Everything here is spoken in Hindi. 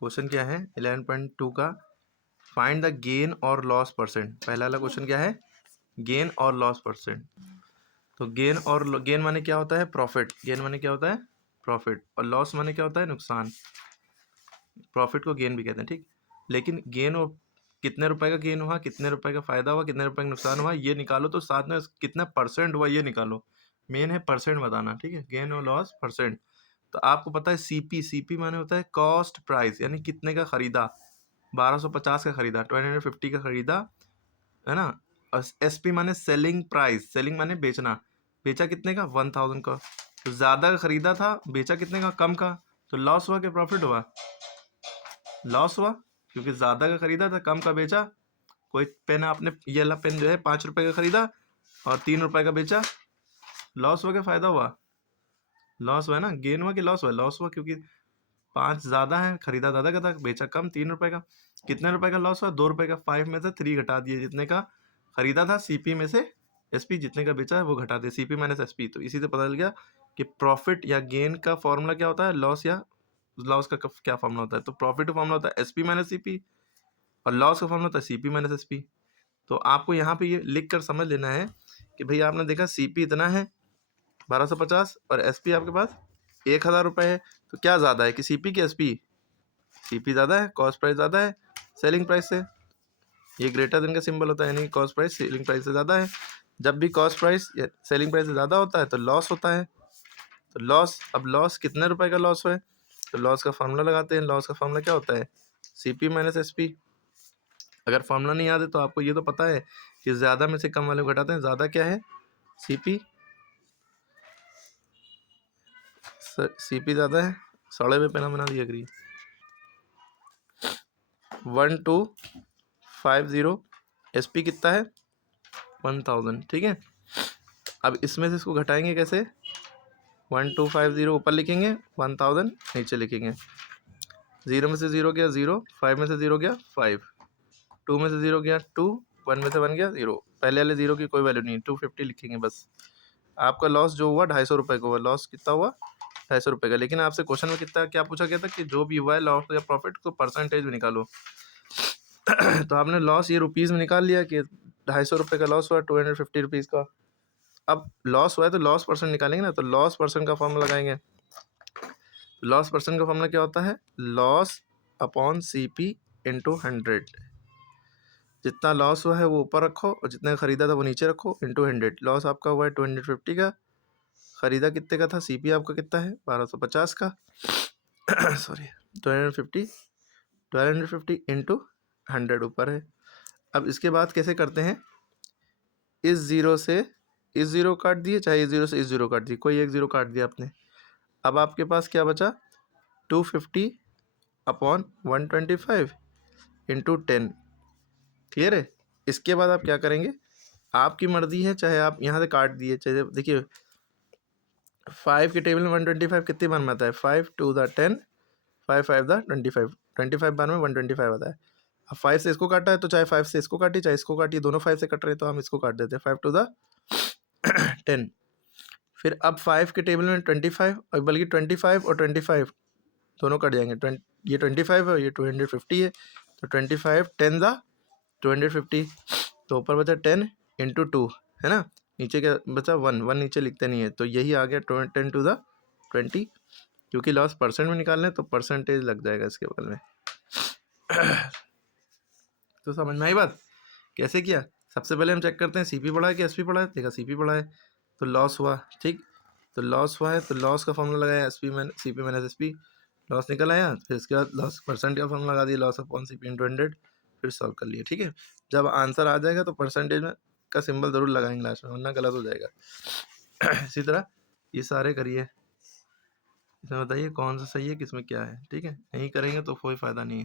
क्वेश्चन क्या है 11.2 का, फाइंड द गेन और लॉस परसेंट। पहला वाला क्वेश्चन क्या है, गेन और लॉस परसेंट। तो गेन माने क्या होता है, प्रॉफिट। गेन माने क्या होता है, प्रॉफिट। और लॉस माने क्या होता है, नुकसान। प्रॉफिट को गेन भी कहते हैं, ठीक। लेकिन गेन वो कितने रुपए का गेन हुआ, कितने रुपए का फायदा हुआ, कितने रुपए का नुकसान हुआ, ये निकालो। तो साथ में कितना परसेंट हुआ ये निकालो। मेन है परसेंट बताना, ठीक है। गेन और लॉस परसेंट। तो आपको पता है सीपी, सीपी माने होता है कॉस्ट प्राइस, यानी कितने का खरीदा। 1250 का खरीदा, 1250 का खरीदा, है ना। और एसपी माने सेलिंग प्राइस, सेलिंग माने बेचना, बेचा कितने का, 1000 का। तो ज़्यादा का खरीदा था, बेचा कितने का, कम का। तो लॉस हुआ कि प्रॉफिट हुआ, लॉस हुआ, क्योंकि ज़्यादा का खरीदा था, कम का बेचा। कोई पेन आपने ये वाला पेन जो है 5 रुपए का खरीदा और 3 रुपए का बेचा, लॉस हुआ कि फ़ायदा हुआ, लॉस हुआ है ना। गेन हुआ कि लॉस हुआ, लॉस हुआ, क्योंकि 5 ज़्यादा है, खरीदा ज़्यादा का था, बेचा कम, 3 रुपए का। कितने रुपए का लॉस हुआ, 2 रुपए का। 5 में से 3 घटा दिए, जितने का खरीदा था। सीपी में से एसपी, जितने का बेचा है वो घटा दिए, सीपी माइनस एसपी। तो इसी से पता चल गया कि प्रॉफिट या गेन का फॉर्मूला क्या होता है, लॉस या लॉस का क्या फॉर्मूला होता है। तो प्रॉफिट का फॉर्मूला होता है एसपी माइनस सीपी, और लॉस का फॉर्मूला होता है सीपी माइनस एसपी। तो आपको यहाँ पे ये लिख कर समझ लेना है कि भाई आपने देखा सीपी इतना है 1250 और एसपी आपके पास 1000 रुपये है। तो क्या ज़्यादा है कि सीपी की एसपी, सीपी ज़्यादा है, कॉस्ट प्राइस ज़्यादा है सेलिंग प्राइस से। ये ग्रेटर देन का सिंबल होता है, यानी कॉस्ट प्राइस सेलिंग प्राइस से ज़्यादा है। जब भी कॉस्ट प्राइस या सेलिंग प्राइस से ज़्यादा होता है तो लॉस होता है। तो लॉस, अब लॉस कितने रुपए का लॉस है, तो लॉस का फार्मूला लगाते हैं। लॉस का फार्मूला क्या होता है, सीपी माइनस एसपी। अगर फार्मूला नहीं याद है तो आपको ये तो पता है कि ज़्यादा में से कम वाले को घटाते हैं। ज़्यादा क्या है, सीपी, सीपी ज़्यादा है, सड़े हुए पेना बना दिया करिए। 1250, एसपी कितना है 1000, ठीक है। अब इसमें से इसको घटाएंगे कैसे, 1250 ऊपर लिखेंगे, 1000 नीचे लिखेंगे। 0 में से 0 गया 0, 5 में से 0 गया 5, 2 में से 0 गया 2, 1 में से 1 गया 0। पहले वाले 0 की कोई वैल्यू नहीं, 250 लिखेंगे बस। आपका लॉस जो हुआ 250 रुपये का हुआ, लॉस कितना हुआ 250 रुपये का। लेकिन आपसे क्वेश्चन में कितना क्या पूछा गया था कि जो भी हुआ है लॉस या प्रॉफिट को परसेंटेज में निकालो। तो आपने लॉस ये रुपीज़ में निकाल लिया कि 250 रुपये का लॉस हुआ, 250 रुपीज़ का। अब लॉस हुआ है तो लॉस परसेंट निकालेंगे ना, तो लॉस परसेंट का फॉर्मूला लगाएंगे। लॉस परसेंट का फॉर्मूला क्या होता है, लॉस अपॉन सीपी इंटू 100। जितना लॉस हुआ है वो ऊपर रखो और जितना खरीदा था वो नीचे रखो, इंटू 100। लॉस आपका हुआ है 250 का, खरीदा कितने का था, सीपी आपका कितना है 1250 का, सॉरी 250, 1250 इंटू 100 ऊपर है। अब इसके बाद कैसे करते हैं, इस ज़ीरो से इस ज़ीरो काट दिए, चाहे इस ज़ीरो से इस ज़ीरो काट दिए, कोई एक ज़ीरो काट दिया आपने। अब आपके पास क्या बचा, 250 अपॉन 125 इंटू 10। क्लियर है। इसके बाद आप क्या करेंगे, आपकी मर्जी है, चाहे आप यहाँ से काट दिए, चाहे देखिए 5 के टेबल में 125 कितनी बार में आता है, 5 2 द 10, 5 5 द 25, 25 बार में 125 आता है। अब 5 से इसको काटा है तो चाहे 5 से इसको काटिए, चाहे इसको काटिए, दोनों 5 से कट रहे हैं तो हम इसको काट देते हैं, 5 टू द 10। फिर अब 5 के टेबल में 25, और बल्कि 25 और 25 दोनों कट जाएंगे। ये 25 है, ये 250 है, तो 25 10 द 250, तो ऊपर बचा 10 इंटू 2, है ना। नीचे क्या बचा 1, 1 नीचे लिखते नहीं है, तो यही आ गया 10 टू द 20। क्योंकि लॉस परसेंट में निकालना है तो परसेंटेज लग जाएगा इसके बगल में। तो समझ में आई बात, कैसे किया। सबसे पहले हम चेक करते हैं सीपी बढ़ा है कि एसपी बढ़ा है। देखा सीपी बढ़ा है तो लॉस हुआ, ठीक। तो लॉस हुआ है तो लॉस का फॉर्मूला लगाया, एसपी मैंने सीपी माइनस एसपी, लॉस निकल आया। फिर इसके बाद लॉस परसेंट का फॉर्मूला लगा दिया, लॉस अपॉन सीपी इंटू 100, फिर सॉल्व कर लिया, ठीक है। जब आंसर आ जाएगा तो परसेंटेज में का सिंबल ज़रूर लगाएंगे लास्ट में, वरना गलत हो जाएगा। इसी तरह ये सारे करिए, इसमें बताइए कौन सा सही है किसमें क्या है, ठीक है। नहीं करेंगे तो कोई फ़ायदा नहीं है।